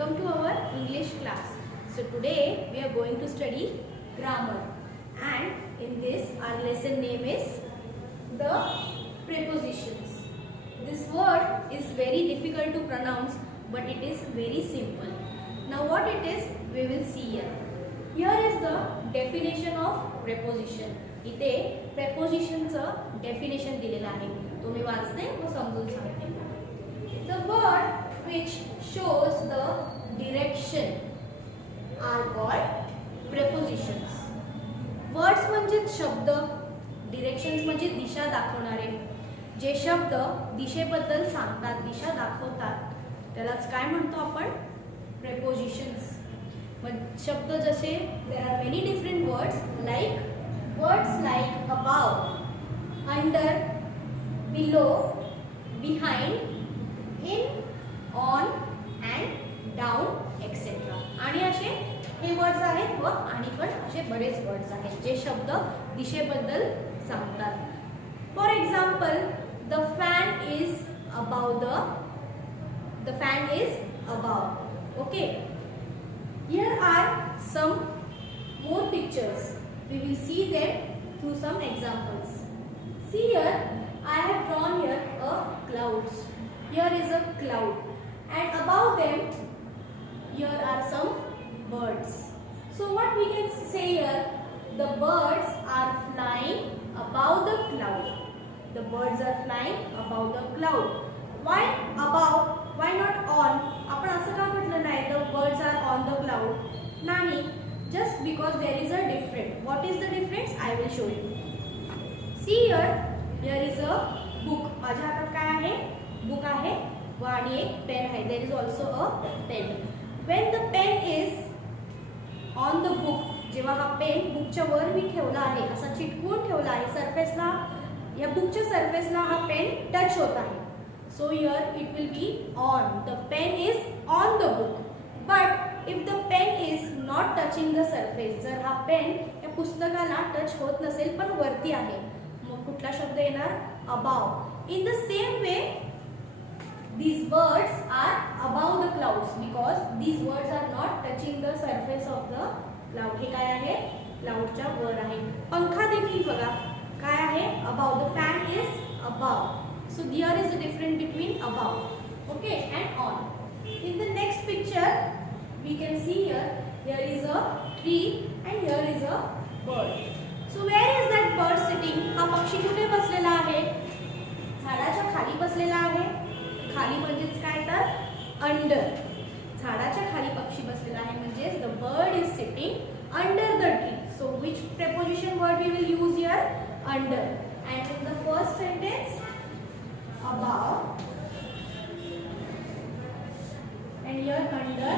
welcome to our English class. So today we are going to study grammar, and in this our lesson name is the prepositions. This word is very difficult to pronounce, but it is very simple. Now what it is we will see here. Here is the definition of preposition. इथे prepositionचं definition दिलेलं आहे. तो मी वाचते व समजून सांगते. The word which shows the direction are called prepositions. Words म्हणजे शब्द, directions म्हणजे दिशा दाखवणारे. जे शब्द दिशेबद्दल सांगतात, दिशा दाखवतात, त्यालाच काय म्हणतो आपण? prepositions. शब्द जसे there are many different words like above, under, below, behind, in, on and down etc. आणि असे हे वर्ड्स आहेत व आणि पण असे बरेच वर्ड्स आहेत जे शब्द दिशेबद्दल सांगतात. For example, the fan is above. Okay, here are some more pictures. We will see them through some examples. See here, I have drawn here a clouds. Here is a cloud, and above them here are some birds. So what we can say here, the birds are flying above the cloud. The birds are flying above the cloud. Why above? Why not on? आपण असं का म्हटलं नाही the birds are on the cloud? नाही, just because there is a difference. What is the difference? I will show you. See here, here is a book. माझ्या हातात काय आहे? बुक आहे व आणि एक पेन आहे. There is also a pen. When the pen is on the book, जेव्हा हा पेन बुकच्या वर मी ठेवला आहे, असा चिटकवून ठेवला आहे सरफेसला, या बुकच्या सरफेसला हा पेन टच होत आहे. So here it will be on. The pen is on the book. But if the pen is not touching the surface, जर हा पेन या पुस्तकाला टच होत नसेल पण वरती आहे, मग कुठला शब्द येणार? Above. In the same way, these birds are above the clouds because these birds are not touching the surface of the cloud. हे काय आहे? क्लाउडच्या वर आहे. पंखा देखील बघा काय आहे? above. The fan is above. So there is a difference between above, okay, and on. In the next picture we can see here is a tree and here is a bird. So where is that bird sitting? हा पक्षी कुठे बसलेला आहे? झाडाच्या खाली बसलेला आहे. खाली म्हणजेच काय तर अंडर. झाडाच्या खाली पक्षी बसलेला आहे म्हणजे the bird is sitting under the tree. So which preposition word we will use here? Under. And in the first sentence, above, and here under.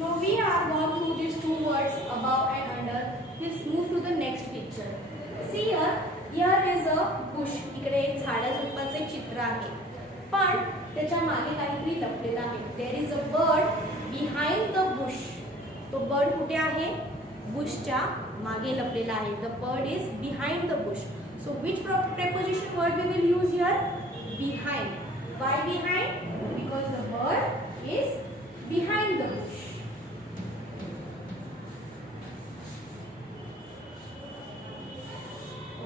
Now we have gone through these two words above and under. Let's move to the next picture. See here is a bush. इकडे एक झाडाझुडपाचं एक चित्र आहे, पण त्याच्या मागे काहीतरी लपलेलं आहे. There is a bird behind the bush. तो बर्ड कुठे आहे? बुशच्या मागे लपलेला आहे. The bird is behind the bush. So which preposition word we will use here? Behind. Why behind? Because the bird is behind the bush.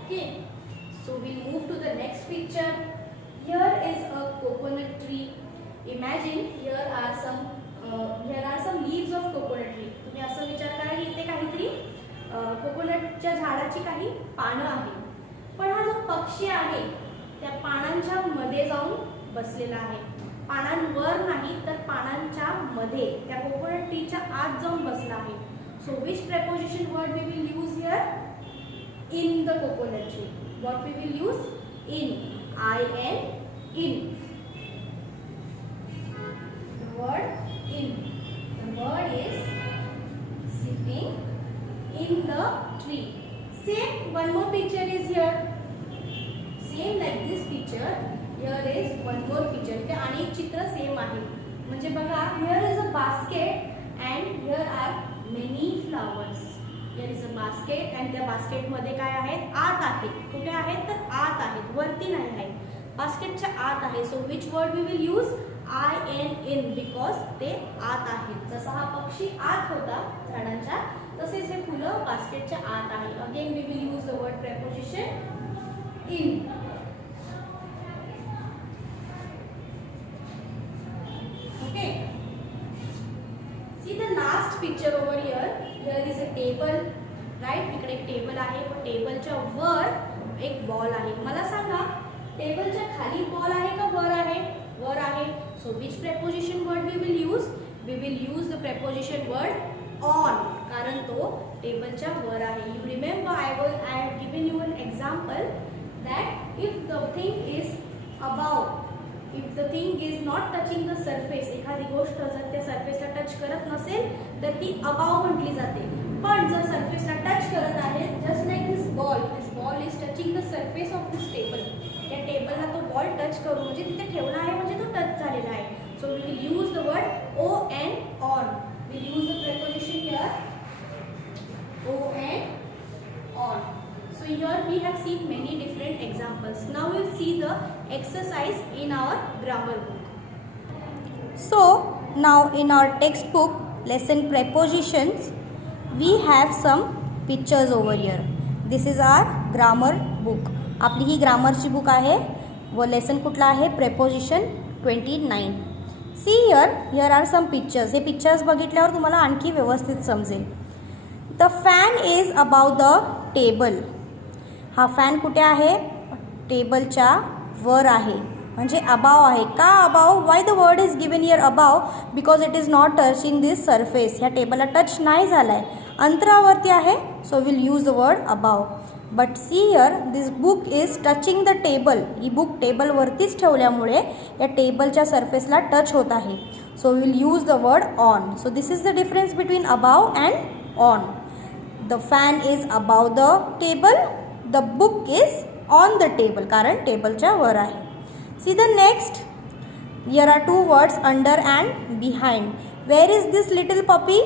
Okay, so we'll move to the next picture. Here is a coconut tree. Imagine here are some leaves of coconut tree. तुम्ही असं विचार करा की इथे काहीतरी कोकोनटच्या झाडाची काही पानं आहेत, पण हा जो पक्षी आहे त्या पानांच्या मध्ये जाऊन बसलेला आहे. पानांवर नाही तर पानांच्या मध्ये, त्या कोकोनट ट्रीच्या आत जाऊन बसला आहे. So which preposition word we will use here? In the coconut tree. What we will use? In. I-N. In. The word in. The bird is sitting in the tree. Same. One more picture is here. Same like this picture. Here is one more picture. इथे आणि एक चित्र same आहे. म्हणजे बघा, here is a basket and here are many flowers. Here is a basket and त्या basket मध्ये काय आहेत? आत आहेत. कुठे आहेत? तर आत आहेत, वरती नाही आहेत. बास्केटच्या आत आहे. So which word we will use in because ते आत आहेत. जसा हा पक्षी आत होता झाडांच्या, तसेच हे फुलं बास्केटच्या आत आहे. Again we will use the word preposition in. Okay. See the last picture over here. Here is a table, right? इकडे एक टेबल आहे व टेबलच्या वर एक बॉल आहे. मला सांगा टेबलच्या खाली बॉल आहे का वर आहे? वर आहे. So which preposition word we will use? We will use the preposition word on, कारण तो टेबलच्या वर आहे. You remember I have given you an example that if the thing is above, if the thing is not touching the surface, एखादी गोष्ट जर त्या सरफेसला touch करत नसेल तर ती above म्हटली जाते. पण जर सरफेसला टच करत आहे, just like this ball is touching the surface of this table. त्या टेबलला तो बॉल टच करून म्हणजे तिथे ठेवला आहे म्हणजे तो टच झालेला आहे. So we will use the word on. We will use the preposition here on. So here we have seen many different examples. Now we will see the exercise in our grammar book. So now in our textbook lesson prepositions we have some pictures over here. This is our grammar book. आपली ही ग्रामरची book आहे व lesson कुठला आहे? Preposition 29. See here are some pictures. हे pictures बघितल्यावर तुम्हाला आणखी व्यवस्थित समजेल. The fan is above the table. हा फॅन कुठे आहे? टेबलच्या वर आहे, म्हणजे अबाव आहे. का above? Why the word is given here above? Because it is not touching this surface. ह्या टेबलला टच नाही झाला आहे, अंतरावरती आहे. So will use the word above. But see here this book is touching the table. ही book टेबलवरतीच ठेवल्यामुळे या टेबलच्या सरफेसला टच होत आहे. So will use the word on. So this is the difference between above and on. The fan is above the table. The book is on the table, कारण टेबलच्या वर आहे. See the next. Here are two words under and behind. Where is this little puppy?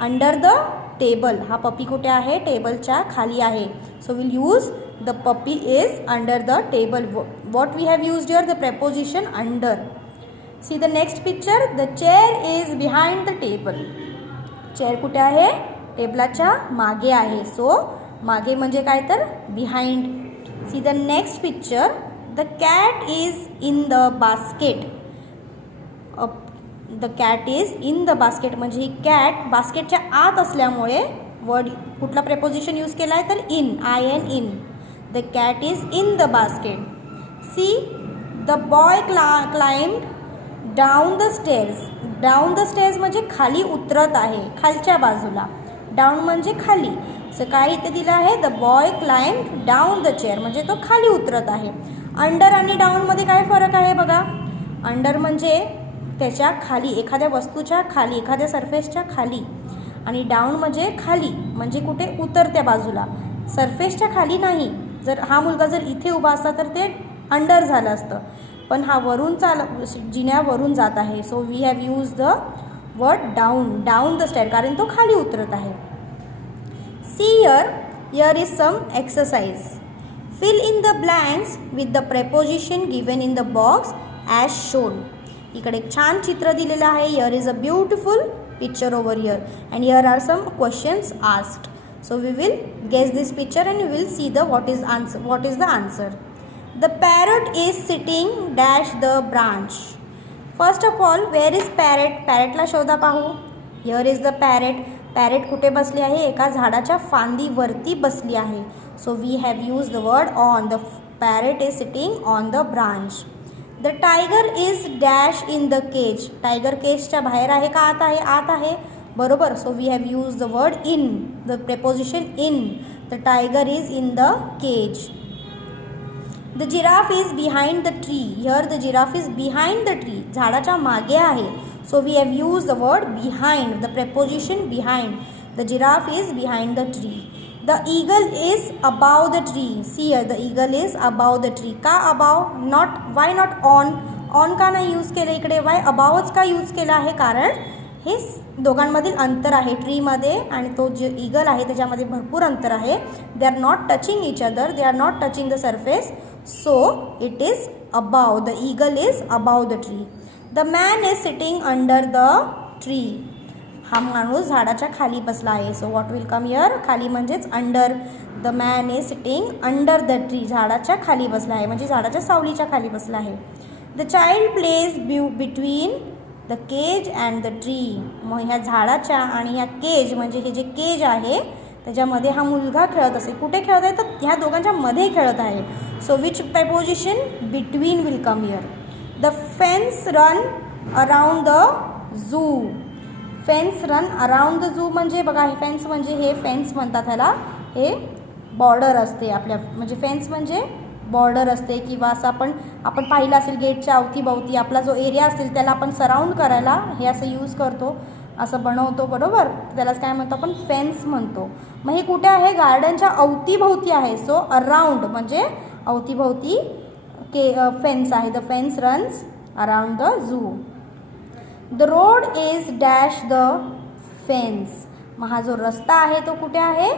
Under the table. हा puppy कुठे आहे? टेबलच्या खाली आहे. So will use the puppy is under the table. What we have used here? The preposition under. See the next picture. The chair is behind the table. Chair कुठे आहे? टेबलाच्या मागे आहे. सो मागे म्हणजे काय तर behind. C the next picture. The cat is in the basket. The cat is in the basket म्हणजे ही कॅट बास्केटच्या आत असल्यामुळे वर्ड कुठला प्रेपोजिशन यूज केला आहे तर in. in. The cat is in the basket. See the boy climbed down the stairs. Down the stairs म्हणजे खाली उतरत आहे, खालच्या बाजूला. डाऊन म्हणजे खाली. सो काय इथे दिलं आहे? The boy climbed down the chair म्हणजे तो खाली उतरत आहे. अंडर आणि डाऊनमध्ये काय फरक आहे बघा? अंडर म्हणजे त्याच्या खाली, एखाद्या वस्तूच्या खाली, एखाद्या सरफेसच्या खाली. आणि डाऊन म्हणजे खाली म्हणजे कुठे? उतरत्या बाजूला, सरफेसच्या खाली नाही. जर हा मुलगा जर इथे उभा असता तर ते अंडर झालं असतं, पण हा वरून जिन्यावरून जात आहे. So we have use the word down the stair, कारण तो खाली उतरत आहे. See here is some exercise. Fill in the blanks with the preposition given in the box as shown. इकडे एक छान चित्र दिलेलं आहे. Here is a beautiful picture over here and here are some questions asked. So we will guess this picture and we will see the what is the answer. The parrot is sitting dash the branch. First of all, where is parrot? Parrotला शोधा पाहू. Here is the parrot. Parrot कुठे बसली आहे? एका झाडाच्या फांदीवरती बसली आहे. So we have used the word on. The parrot is sitting on the branch. The tiger is dash in the cage. Tiger केजच्या बाहेर आहे का आत आहे? आत आहे. बरोबर. So we have used the word in. The preposition in. The tiger is in the cage. The giraffe is behind the tree. Here the giraffe is behind the tree. झाडाच्या मागे आहे. So we have used the word behind. The preposition behind. The giraffe is behind the tree. The eagle is above the tree. See here, the eagle is above the tree. का above? Not, why not on? On का नाही use केलं इकडे? why aboveच का use केला आहे? कारण हे दोघांमधील अंतर आहे. ट्रीमध्ये आणि तो जे ईगल आहे त्याच्यामध्ये भरपूर अंतर आहे. They are not touching each other. They are not touching the surface. So it is above. The eagle is above the tree. The man is sitting under the tree. हा माणूस झाडाच्या खाली बसला आहे. So what will come here? खाली म्हणजेच under. The man is sitting under the tree. झाडाच्या खाली बसला आहे म्हणजे झाडाच्या सावलीच्या खाली बसला आहे. The child plays between the cage and the tree. मग ह्या झाडाच्या आणि ह्या केज म्हणजे हे जे केज आहे त्याच्यामध्ये हा मुलगा खेळत असेल. कुठे खेळत आहे? तर ह्या दोघांच्या मध्ये खेळत आहे. So which preposition? Between will come here. The fence run around the zoo. Fence run around the zoo म्हणजे बघा, हे फेन्स म्हणजे हे फेन्स म्हणतात ह्याला. हे बॉर्डर असते आपल्या, म्हणजे फेन्स म्हणजे बॉर्डर असते किंवा असं आपण पाहिलं असेल गेटच्या अवतीभवती आपला जो एरिया असेल त्याला आपण सराउंड करायला हे असं यूज करतो, असं बनवतो बरोबर. त्यालाच काय म्हणतो आपण? फेन्स म्हणतो. मग हे कुठे आहे? गार्डनच्या अवतीभवती आहे. सो अराउंड म्हणजे अवतीभवती फेन्स आहे. The fence runs around the zoo. The road is dash the fence. मग हा जो रस्ता आहे तो कुठे आहे?